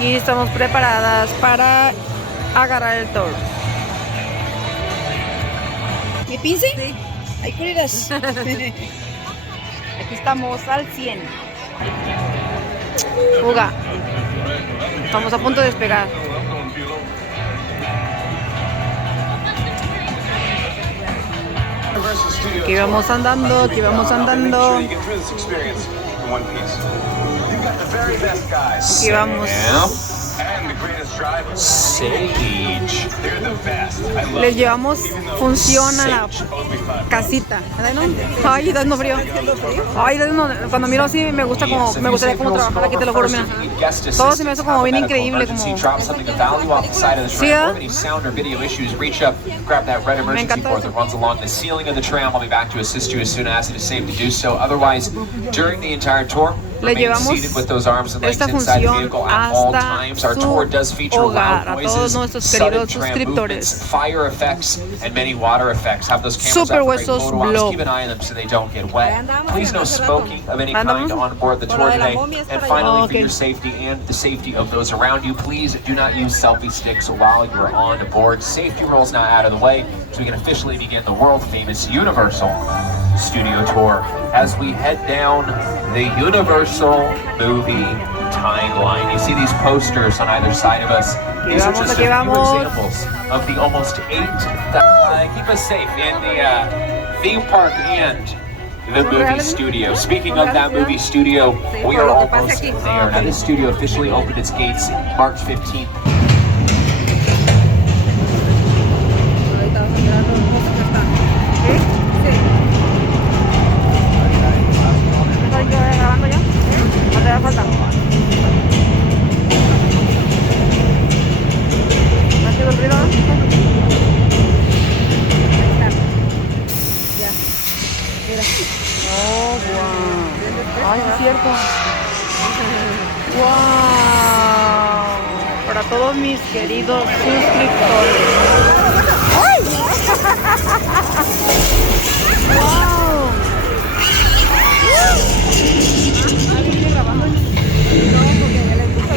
Y estamos preparadas para agarrar el toro. ¿Mi pince? Sí. Ahí cuidas. Aquí estamos al 100. Fuga. Estamos a punto de despegar. Aquí vamos andando, aquí vamos andando. Aquí vamos. Sage. Les llevamos función a la casita. Ay, dando frío. Ay, cuando miro así me gustaría como trabajar aquí, te lo juro, mira. Todo se me hace como bien increíble, como... Sí, me encanta eso. Le llevamos esta función hasta su hogar, a todos nuestros queridos suscriptores. Super Huesos Blow. Please no smoking of any kind on board the tour today. And finally, for your safety and the safety of those around you, please do not use selfie sticks while you're on board. Safety rules now out of the way, so we can officially begin the world-famous Universal Studio Tour as we head down the Universal movie timeline. You see these posters on either side of us. These are just a few examples of the almost 8,000. Keep us safe in the theme park and the movie studio. Speaking of that movie studio, we are almost there. Now, this studio officially opened its gates March 15th. Ay, es cierto. Wow. Para todos mis queridos suscriptores. ¡Ay! Wow. ¿Alguien grabando? No, porque ya les gusta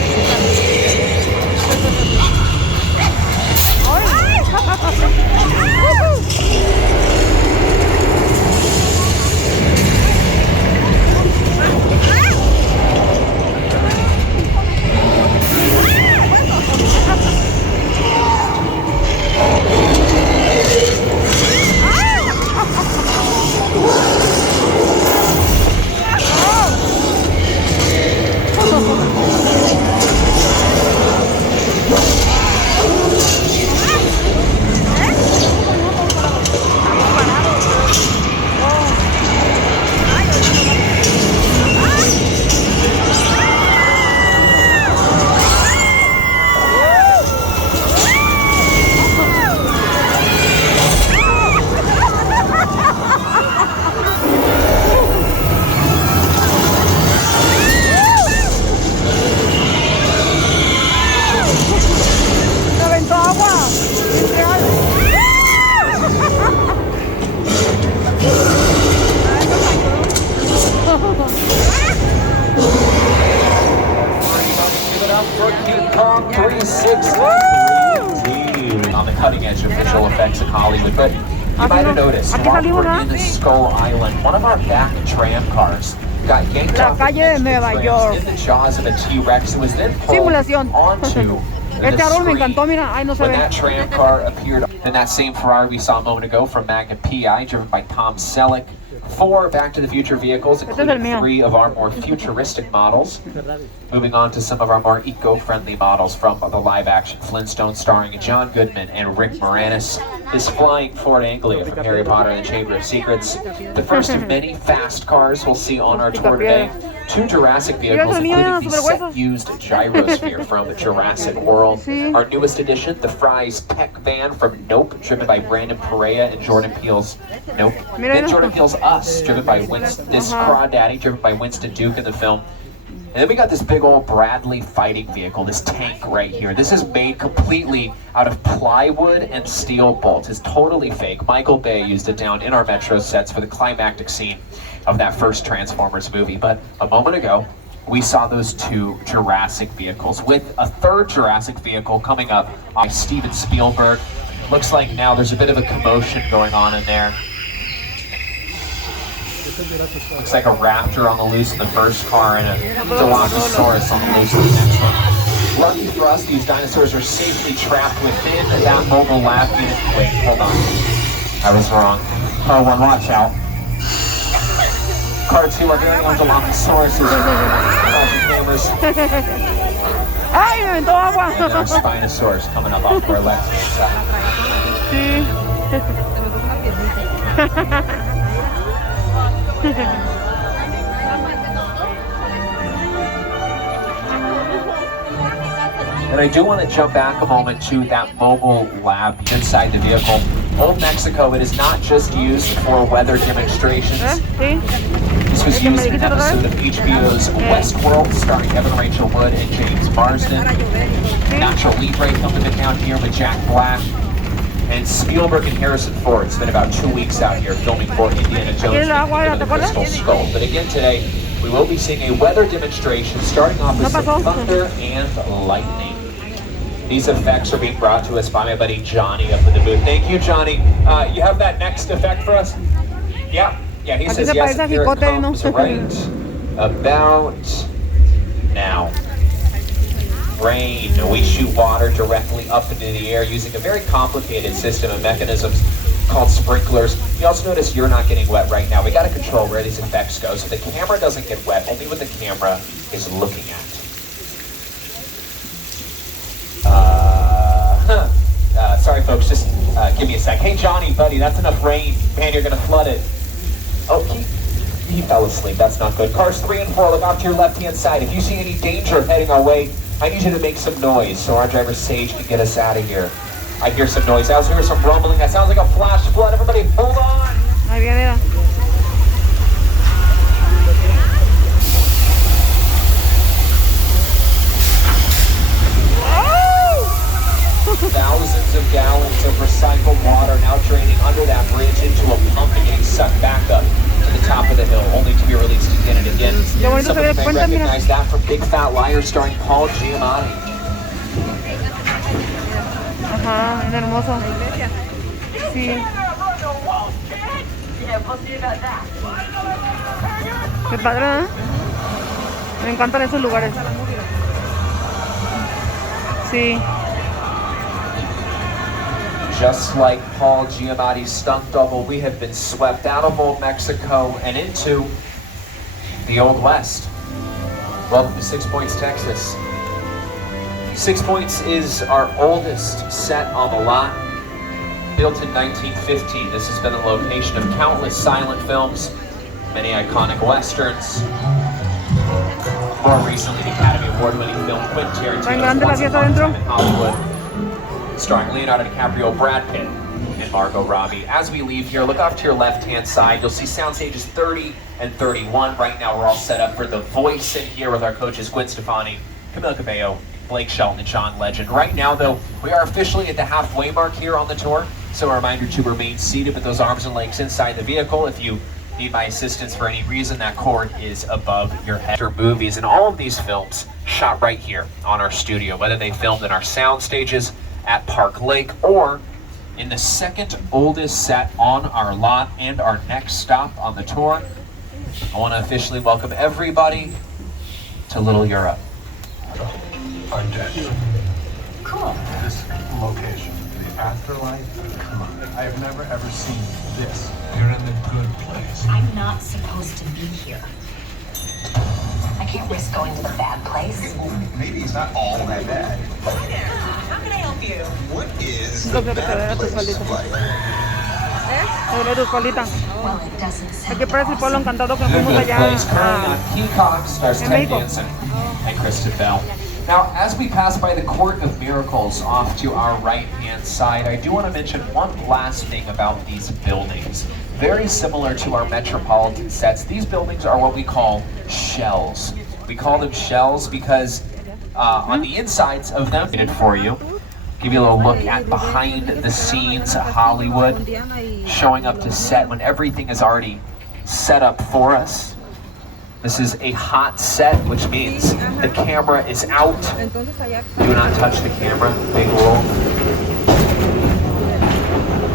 on the cutting edge of visual effects in Hollywood, but you might have noticed while we were in Skull Island, one of our back tram cars got yanked off the trams in the jaws of a T-Rex and was then pulled onto Este árbol me encantó, mira, ay, no se ve. when that tram car appeared. And that same Ferrari we saw a moment ago from Magnum PI, driven by Tom Selleck. 4 Back to the Future vehicles, including 3 of our more futuristic models. Moving on to some of our more eco-friendly models from the live-action Flintstones, starring John Goodman and Rick Moranis. This flying Ford Anglia from Harry Potter and the Chamber of Secrets. The first of many fast cars we'll see on our tour today. 2 Jurassic vehicles, including the set-used gyrosphere from Jurassic World. Our newest addition, the Fry's Peck van from Nope, driven by Brandon Perea and Jordan Peele's Nope. Then Jordan Peele's Us, driven by this Crawdaddy, driven by Winston Duke in the film. And then we got this big old Bradley fighting vehicle, this tank right here. This is made completely out of plywood and steel bolts. It's totally fake. Michael Bay used it down in our Metro sets for the climactic scene of that first Transformers movie. But a moment ago, we saw those 2 Jurassic vehicles, with a 3rd Jurassic vehicle coming up by Steven Spielberg. Looks like now there's a bit of a commotion going on in there. Looks like a raptor on the loose in the first car and a Dilophosaurus on the loose in the next one. Lucky for us, these dinosaurs are safely trapped within that mobile lab unit. Wait, hold on. I was wrong. Oh, one, watch out. Car 2, are there any Dilophosaurus? Cameras. ¡Ay, me aventó agua! And our Spinosaurus coming up off to our left hand side. And I do want to jump back a moment to that mobile lab inside the vehicle. Old Mexico, it is not just used for weather demonstrations. This was used in an episode of HBO's Westworld, starring Evan Rachel Wood and James Marsden. Nacho Libre filmed in town here with Jack Black. And Spielberg and Harrison Ford spent about 2 weeks out here filming for Indiana Jones and the Crystal Skull. But again today, we will be seeing a weather demonstration starting off with some thunder and lightning. These effects are being brought to us by my buddy Johnny up in the booth. Thank you, Johnny. You have that next effect for us? Yeah, he says yes, and here it comes right about now. Rain. We shoot water directly up into the air using a very complicated system of mechanisms called sprinklers. You also notice you're not getting wet right now. We got to control where these effects go so the camera doesn't get wet, only what the camera is looking at. Sorry folks, just give me a sec. Hey Johnny, buddy, that's enough rain. Man, you're gonna flood it. Oh, he fell asleep. That's not good. Cars 3 and 4, look off to your left-hand side. If you see any danger heading our way, I need you to make some noise so our driver Sage can get us out of here. I hear some noise. I also hear some rumbling. That sounds like a flash flood. Everybody, hold on. Ahí viene. Thousands of gallons of recycled water now draining under that bridge into a pump and getting sucked back up to the top of the hill, only to be released again and again. Some of you may recognize that from Big Fat Liar starring Paul Giamatti. Ajá, es hermoso. Sí. Qué padre, ¿eh? Me encantan esos lugares. Sí. Just like Paul Giamatti's stunt double, we have been swept out of Old Mexico and into the Old West. Welcome to 6 Points, Texas. 6 Points is our oldest set on the lot. Built in 1915, this has been the location of countless silent films, many iconic westerns. More recently, the Academy Award-winning film Quentin Tarantino's Once Upon a Time in Hollywood, starring Leonardo DiCaprio, Brad Pitt, and Margot Robbie. As we leave here, look off to your left-hand side. You'll see sound stages 30 and 31. Right now, we're all set up for The Voice in here with our coaches Gwen Stefani, Camila Cabello, Blake Shelton, and John Legend. Right now, though, we are officially at the halfway mark here on the tour, so a reminder to remain seated with those arms and legs inside the vehicle. If you need my assistance for any reason, that cord is above your head. Movies, and all of these films shot right here on our studio, whether they filmed in our sound stages at Park Lake or in the second oldest set on our lot and our next stop on the tour. I want to officially welcome everybody to Little Europe. I'm dead. Cool. This location, the afterlife, come on. I have never ever seen this. You're in the good place. I'm not supposed to be here. I can't risk going to the bad place. Okay, well, maybe it's not all that bad. Hi there. How can I help you? What is the bad place like? Ver tu espaldita. Well, it doesn't sound Aquí parece el pueblo encantado que The fuimos Good allá Place, currently on Peacock, stars en Ted México. Danson and Kristen Bell. Now, as we pass by the Court of Miracles off to our right-hand side, I do want to mention one last thing about these buildings. Very similar to our metropolitan sets, these buildings are what we call shells. We call them shells because on the insides of them, for you, give you a little look at behind the scenes Hollywood, showing up to set when everything is already set up for us. This is a hot set, which means the camera is out. Do not touch the camera. Big rule.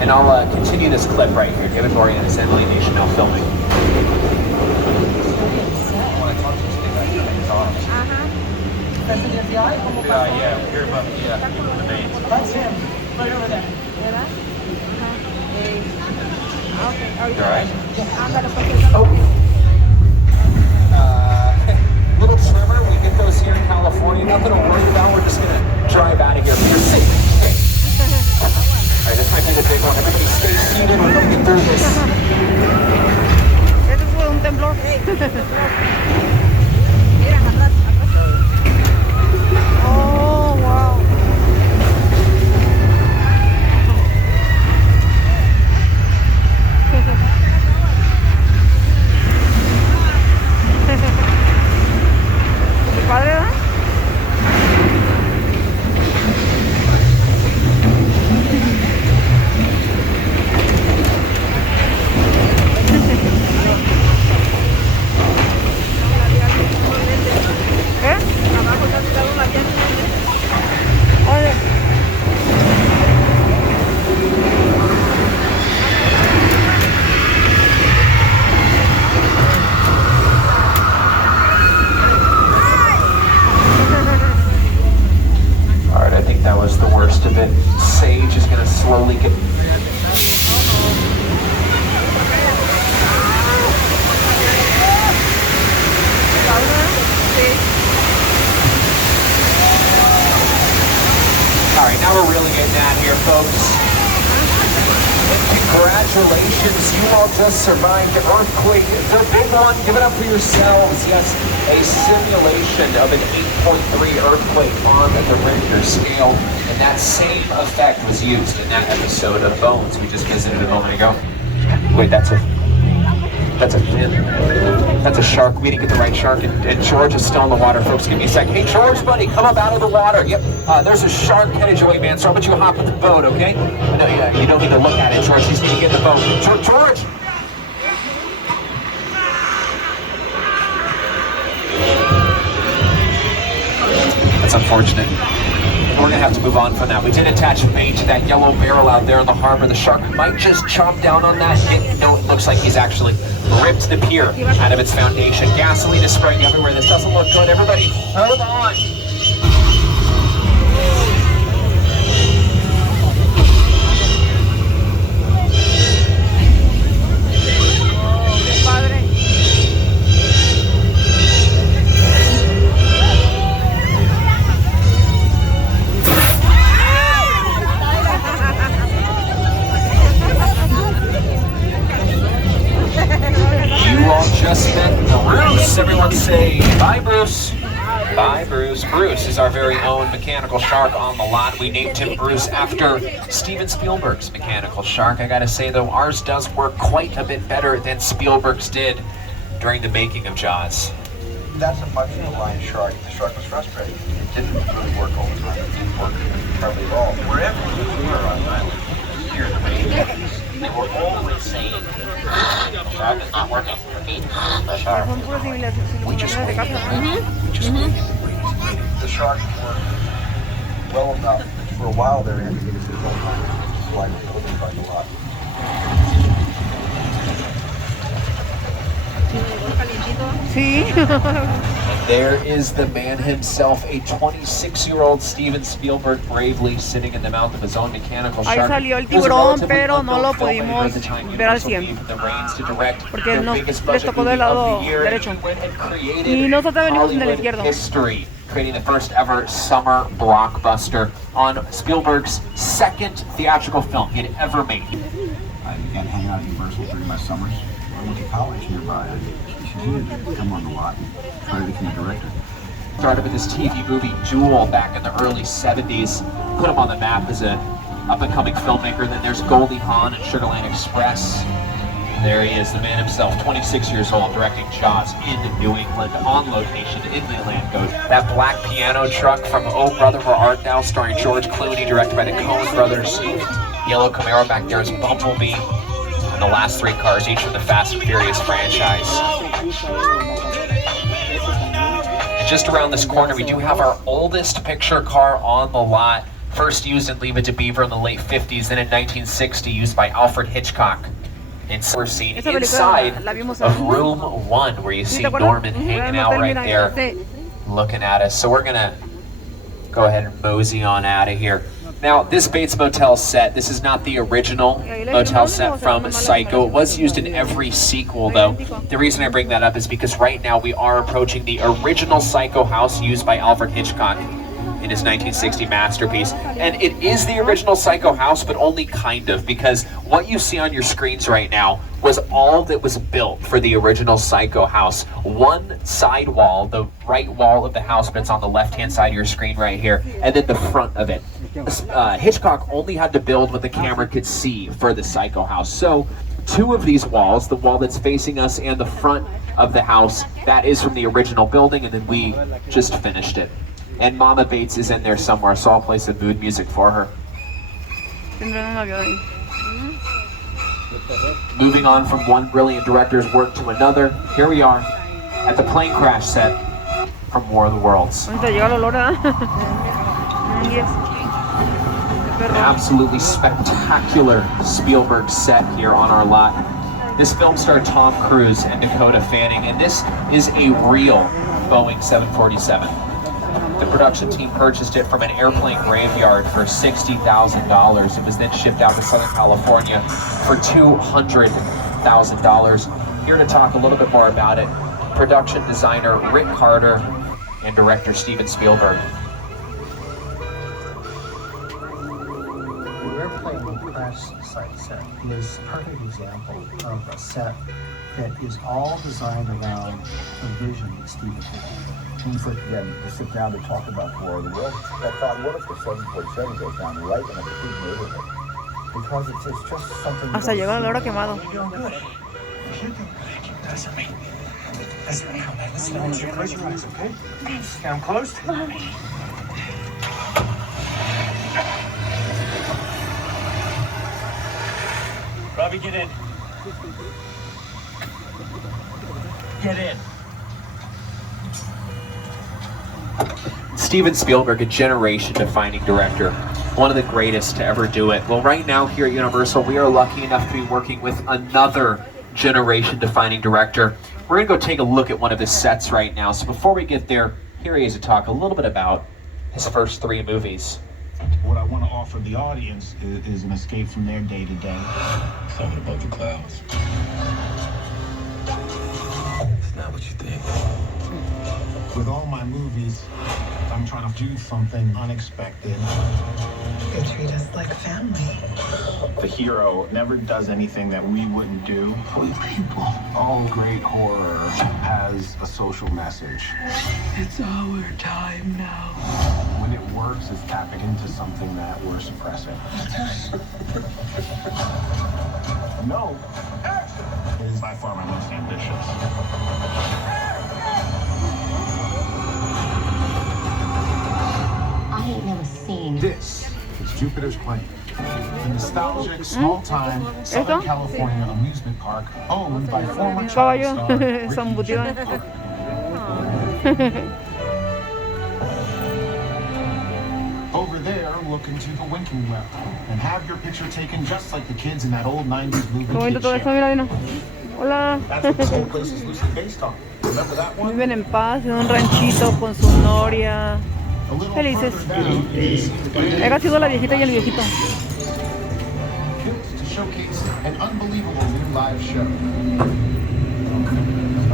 And I'll continue this clip right here. David Lorian and Emily Nation now filming. Yeah, we're about the main. That's him, right over there. Alright. Little trimmer, we get those here in California. Nothing to worry about. We're just gonna drive out of here. You're safe. Alright, this might be the big one. Everybody stay seated. We're gonna get through this. Eso fue un temblor. Oh, wow. ¿Tu padre, verdad? ¿Eh? Oye. Alright, I think that was the worst of it. Sage is gonna slowly get... Alright, now we're really getting out here, folks. And congratulations, you all just survived the earthquake. The big one, give it up for yourselves. Yes, a simulation of an 8.3 earthquake on the Richter scale. And that same effect was used in that episode of Bones we just visited a moment ago. Wait, that's a fin. That's a shark. We didn't get the right shark, and George is still in the water, folks. Give me a second. Hey, George, buddy, come up out of the water. Yep, there's a shark headed your way, man. So I'll let you hop in the boat, okay? No, you don't need to look at it, George. You just need to get in the boat. George! That's unfortunate. We're gonna have to move on from that. We did attach a bait to that yellow barrel out there in the harbor. The shark might just chomp down on that. No, it looks like he's actually ripped the pier out of its foundation. Gasoline is spraying everywhere. This doesn't look good. Everybody, hold on. Just met Bruce. Everyone say bye, Bruce. Bye, Bruce. Bruce is our very own mechanical shark on the lot. We named him Bruce after Steven Spielberg's mechanical shark. I gotta say though, ours does work quite a bit better than Spielberg's did during the making of Jaws. That's a function of the lion shark. The shark was frustrated. It didn't really work all the time. It didn't work hardly at all. Wherever we were on the island, here in the main, they were always saying, the shark is not working. Repeat, the shark. We just waited. We just waited. The shark worked well enough for a while there in because it was all time. So I pulled the shark a lot. Sí. And there is the man himself, a 26-year-old Steven Spielberg, bravely sitting in the mouth of his own mechanical Ahí shark. salió el tiburón, pero no lo pudimos ver al 100 porque les tocó del lado derecho y nosotros venimos del izquierdo. History, creating the first ever summer blockbuster on Spielberg's second theatrical film he had ever made. I began hanging out at Universal during my summers. I went to college nearby. I continued to come on the lot and try to become a director. Started with his TV movie Jewel back in the early 70s. Put him on the map as an up-and-coming filmmaker. Then there's Goldie Hawn and Sugarland Express. There he is, the man himself, 26 years old, directing Jaws in New England, on location in Disneyland goes. That black piano truck from Oh Brother, Where Art Thou, starring George Clooney, directed by the Coen brothers. Yellow Camaro back there is Bumblebee. And the last three cars, each from the Fast and Furious franchise. just around this corner, we do have our oldest picture car on the lot. First used in Leave It to Beaver in the late 50s, then in 1960 used by Alfred Hitchcock. And so we're seen inside of room 1, where you see Norman hanging out right there looking at us. So we're gonna go ahead and mosey on out of here. Now, this Bates Motel set, this is not the original motel set from Psycho. It was used in every sequel, though. The reason I bring that up is because right now we are approaching the original Psycho house used by Alfred Hitchcock in his 1960 masterpiece. And it is the original Psycho house, but only kind of, because what you see on your screens right now was all that was built for the original Psycho house. One side wall, the right wall of the house, but it's on the left-hand side of your screen right here, and then the front of it. Hitchcock only had to build what the camera could see for the Psycho house. So 2 of these walls, the wall that's facing us and the front of the house, that is from the original building, and then we just finished it. And Mama Bates is in there somewhere, so I'll play some mood music for her. Moving on from one brilliant director's work to another, here we are at the plane crash set from War of the Worlds. An absolutely spectacular Spielberg set here on our lot. This film starred Tom Cruise and Dakota Fanning, and this is a real Boeing 747. The production team purchased it from an airplane graveyard for $60,000. It was then shipped out to Southern California for $200,000. Here to talk a little bit more about it, production designer Rick Carter and director Steven Spielberg. The airplane crash site set is a perfect example of a set that is all designed around the vision that Steven had. When we first began to sit down to talk about War of the Worlds, I thought, what if the 747 goes down right in a big neighborhood? Because it's just something... Hasta llegó el oro quemado. Close your eyes, okay? Come close. Robbie, get in. Get in. Steven Spielberg, a generation-defining director, one of the greatest to ever do it. Well, right now here at Universal, we are lucky enough to be working with another generation-defining director. We're gonna go take a look at one of his sets right now. So before we get there, here he is to talk a little bit about his first 3 movies. What I want to offer the audience is an escape from their day-to-day. Something above the clouds. It's not what you think. With all my movies, I'm trying to do something unexpected. They treat us like family. The hero never does anything that we wouldn't do. We people. All great horror has a social message. It's our time now. When it works, it's tapping into something that we're suppressing. No, it is by far my most ambitious. I ain't never seen. This is Jupiter's Claim, a nostalgic, small-time Southern California amusement park owned by former child star Ricky Over there, look into the winking well and have your picture taken just like the kids in that old 90s movie. Hola. That's what this whole place is loosely based on. Remember that one? Viven en paz en un ranchito con su noria. A little Felices. further down, you see the Haya sido la viejita y el viejito. built to showcase an unbelievable new live show.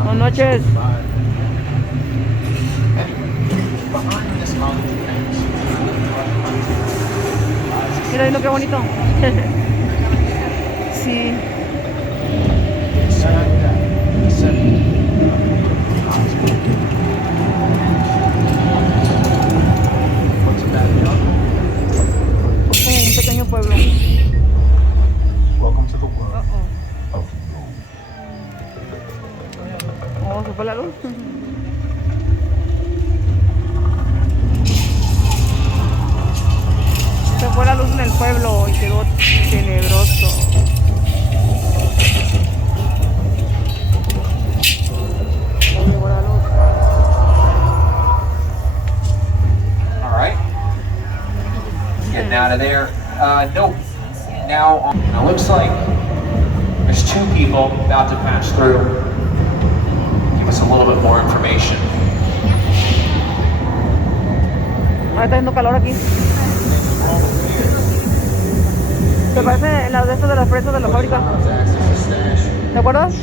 Buenas noches. Anyway, behind this Hollywood fence, Mira, ¿no qué bonito? Sí. Es como un pequeño pueblo. Welcome to the world of Oh, se fue la luz. Se fue la luz en el pueblo y quedó tenebroso. Getting out of there. Nope. Now it looks like there's 2 people about to pass through. Give us a little bit more information. Ahora está haciendo calor aquí. ¿Te parece las de estas de las fresas de la fábrica? ¿Te acuerdas?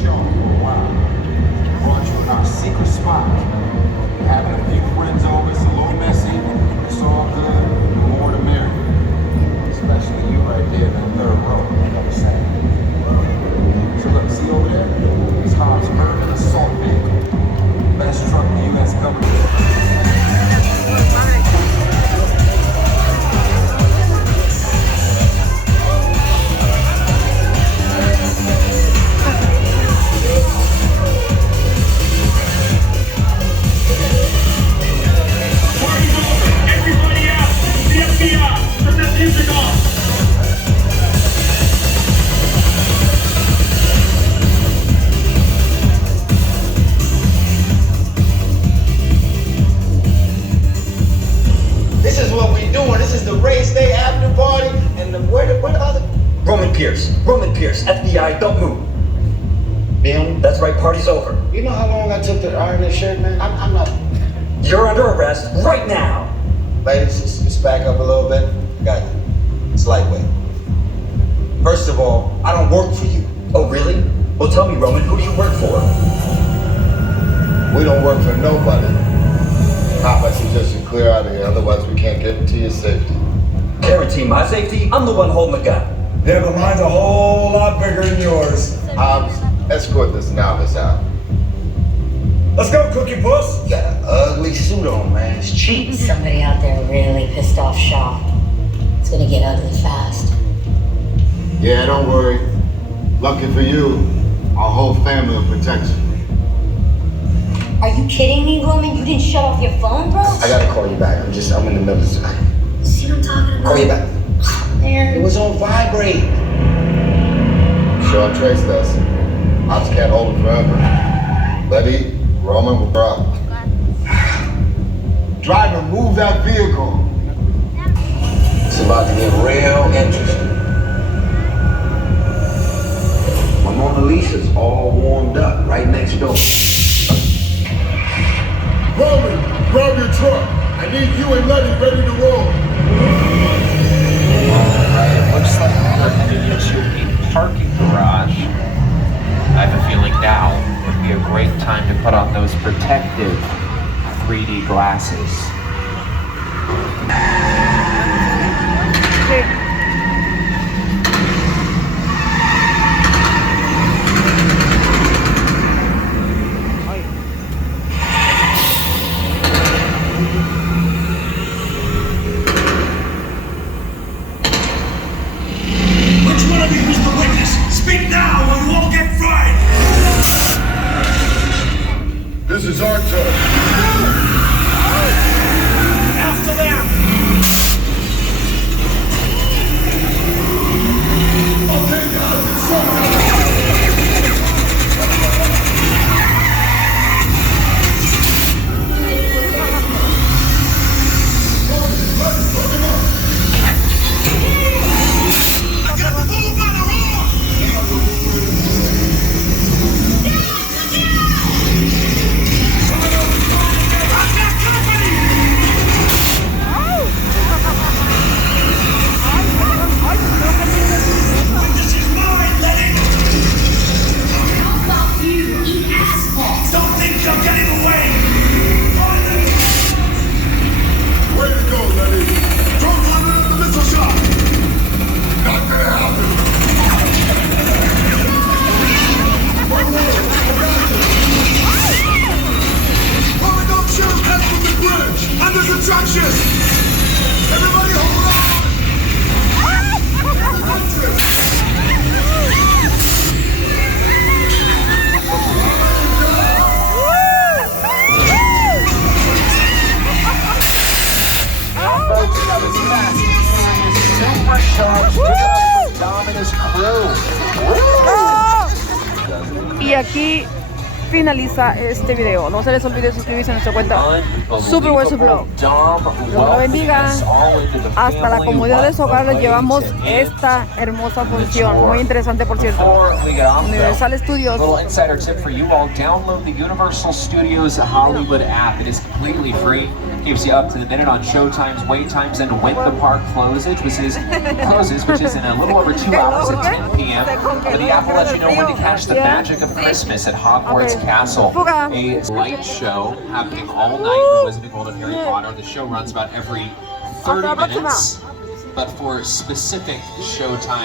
Roman Pierce, FBI, don't move. Bill? That's right, party's over. You know how long I took to iron this shirt, man? I'm not... You're under arrest right now. Ladies, just back up a little bit. Got you. It's lightweight. First of all, I don't work for you. Oh, really? Well, tell me, Roman, who do you work for? We don't work for nobody. I suggest you clear out of here, otherwise we can't guarantee your safety. Guarantee my safety? I'm the one holding the gun. Yeah, but mine's a whole lot bigger than yours. Hobbs, escort this novice out. Let's go, Cookie Puss. You got an ugly suit on, man. It's cheap. Somebody out there really pissed off Shaw. It's gonna get ugly fast. Yeah, don't worry. Lucky for you, our whole family will protect you. Are you kidding me, Roman? You didn't shut off your phone, bro? I gotta call you back. I'm in the middle of... See what I'm talking about? Call you back. Man. It was on vibrate. Shaw traced us. Hobbs can't hold him forever. Letty, Roman, we're up. Driver, move that vehicle. It's about to get real interesting. My Mona Lisa's all warmed up right next door. Roman, grab your truck. I need you and Letty ready to roll. Alright, looks like we're heading into a parking garage. I have a feeling now would be a great time to put on those protective 3D glasses. This is our turn. After them. Okay, guys, it's showtime. Y aquí finaliza este video. No se les olvide suscribirse a nuestra cuenta Super Web Blog. Dios lo bendiga. Hasta la comodidad de su hogar les llevamos esta hermosa función. Muy interesante, por cierto. Universal Studios. Little insider tip for you all: download the Universal Studios Hollywood app. It is completely free. Keeps you up to the minute on show times, wait times, and when the park closes, which is in a little over 2 hours at 10 p.m. But the app will let you know when to catch the magic of Christmas at Hogwarts Castle. A light show happening all night in the Wizarding World of Harry Potter. The show runs about every 30 minutes, but for specific show time.